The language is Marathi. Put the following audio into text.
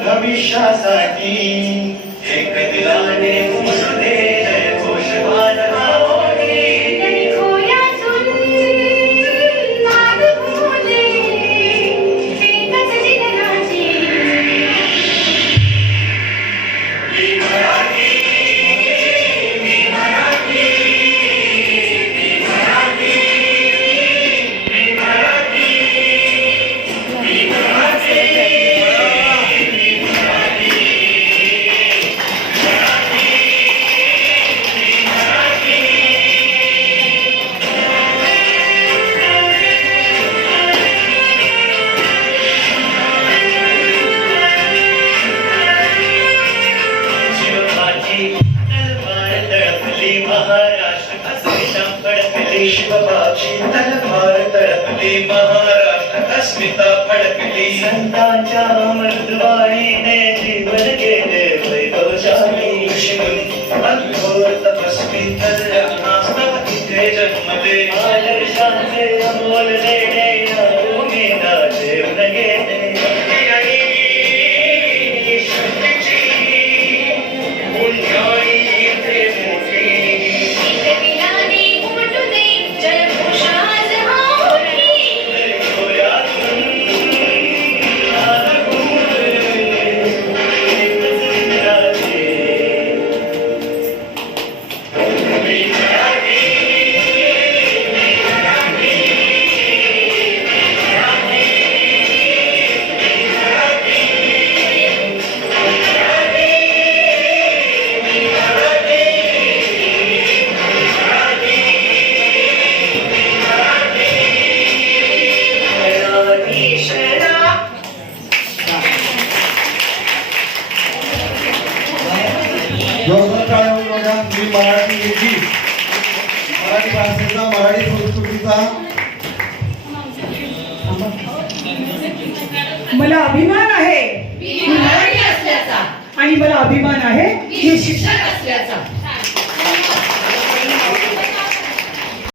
भविष्यासाठी एक दिलाने उमटू दे जय घोषवाद तलवार तळपली महाराष्ट्र अस्मिता फडकली संतांच्या मर्दवाणीने जीवन गेले वैभवशाली अद्भुत तपस्वी तल्ल्यानास्ता तिथे जन्मले आदर्शांचे अमोल लेणे उमेदा जेवण गेले मराठी भाषेचा मराठी संस्कृतीचा मला अभिमान आहे मराठी असल्याचा आणि मला अभिमान आहे मी शिक्षक असल्याचा.